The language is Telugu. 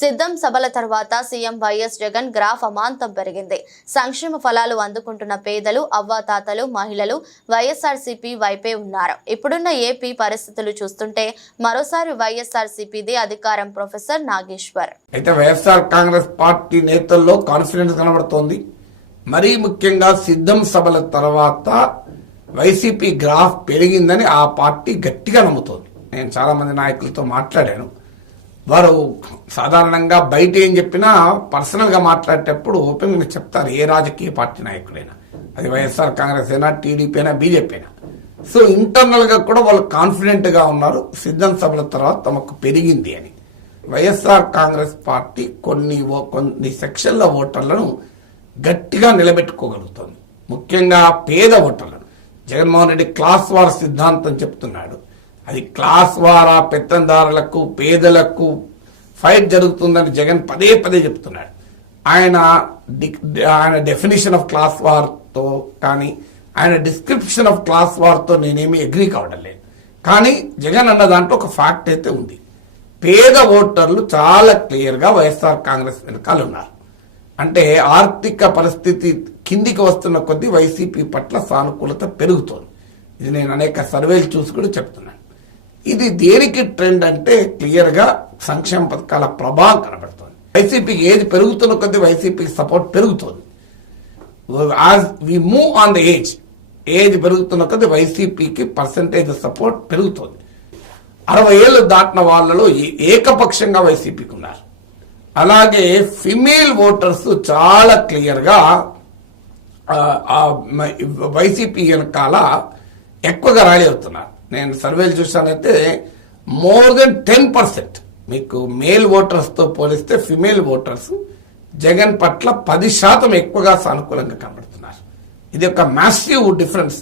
సిద్ధం సభల తర్వాత సీఎం వైఎస్ జగన్ గ్రాఫ్ అమాంతం పెరిగింది. సంక్షేమ ఫలాలు అందుకుంటున్న పేదలు, అవ్వాతాతలు, మహిళలు వైఎస్ఆర్సీపీ వైపే ఉన్నారు. ఇప్పుడున్న ఏపీ పరిస్థితులు చూస్తుంటే మరోసారి వైఎస్ఆర్సీపీదే అధికారం. ప్రొఫెసర్ నాగేశ్వర్ అయితే వైఎస్ఆర్ కాంగ్రెస్ పార్టీ నేతల్లో కాన్ఫిడెన్స్ కనబడుతోంది. మరీ ముఖ్యంగా సిద్ధం సభల తర్వాత వైసీపీ గ్రాఫ్ పెరిగిందని ఆ పార్టీ గట్టిగా నమ్ముతోంది. నేను చాలా మంది నాయకులతో మాట్లాడాను. వారు సాధారణంగా బయట ఏం చెప్పినా పర్సనల్గా మాట్లాడేటప్పుడు ఓపెన్గా చెప్తారు, ఏ రాజకీయ పార్టీ నాయకుడైనా, అది వైఎస్ఆర్ కాంగ్రెస్ అయినా, టీడీపీ అయినా, బీజేపీ అయినా. సో ఇంటర్నల్గా కూడా వాళ్ళు కాన్ఫిడెంట్గా ఉన్నారు, సిద్ధం సభల తర్వాత తమకు పెరిగింది అని. వైఎస్ఆర్ కాంగ్రెస్ పార్టీ కొన్ని సెక్షన్ల ఓటర్లను గట్టిగా నిలబెట్టుకోగలుగుతుంది. ముఖ్యంగా పేద ఓటర్లను. జగన్మోహన్ రెడ్డి క్లాస్ వార్ సిద్ధాంతం చెప్తున్నాడు. అది క్లాస్ వారా, పెత్తందారులకు, పేదలకు ఫైట్ జరుగుతుందని జగన్ పదే పదే చెప్తున్నాడు. ఆయన డెఫినేషన్ ఆఫ్ క్లాస్ వార్తో కానీ ఆయన డిస్క్రిప్షన్ ఆఫ్ క్లాస్ వార్తో నేనేమి అగ్రీ కావడం లేదు. కానీ జగన్ అన్న దాంట్లో ఒక ఫ్యాక్ట్ అయితే ఉంది. పేద ఓటర్లు చాలా క్లియర్గా వైఎస్ఆర్ కాంగ్రెస్ వెనకాల ఉన్నారు. అంటే ఆర్థిక పరిస్థితి కిందికి వస్తున్న కొద్దీ వైసీపీ పట్ల సానుకూలత పెరుగుతోంది. ఇది నేను అనేక సర్వేలు చూసి కూడా చెప్తున్నాను. ఇది దేనికి ట్రెండ్ అంటే క్లియర్గా సంక్షేమ పథకాల ప్రభావం కనబడుతోంది. వైసీపీకి ఏజ్ పెరుగుతున్న కొద్దీ వైసీపీకి సపోర్ట్ పెరుగుతోంది. As we move on the age పెరుగుతున్న కొద్దీ వైసీపీకి పర్సంటేజ్ సపోర్ట్ పెరుగుతోంది. 60 ఏళ్ళు దాటిన వాళ్ళలో ఏకపక్షంగా వైసీపీకి ఉన్నారు. అలాగే ఫిమేల్ ఓటర్స్ చాలా క్లియర్గా వైసీపీ వెనకాల ఎక్కువగా ర్యాలీ అవుతున్నారు. నేను సర్వేలు చూసానైతే మోర్ దెన్ 10% మీకు మేల్ ఓటర్స్తో పోలిస్తే ఫిమేల్ ఓటర్స్ జగన్ పట్ల 10% ఎక్కువగా సానుకూలంగా కనబడుతున్నారు. ఇది ఒక మ్యాసివ్ డిఫరెన్స్.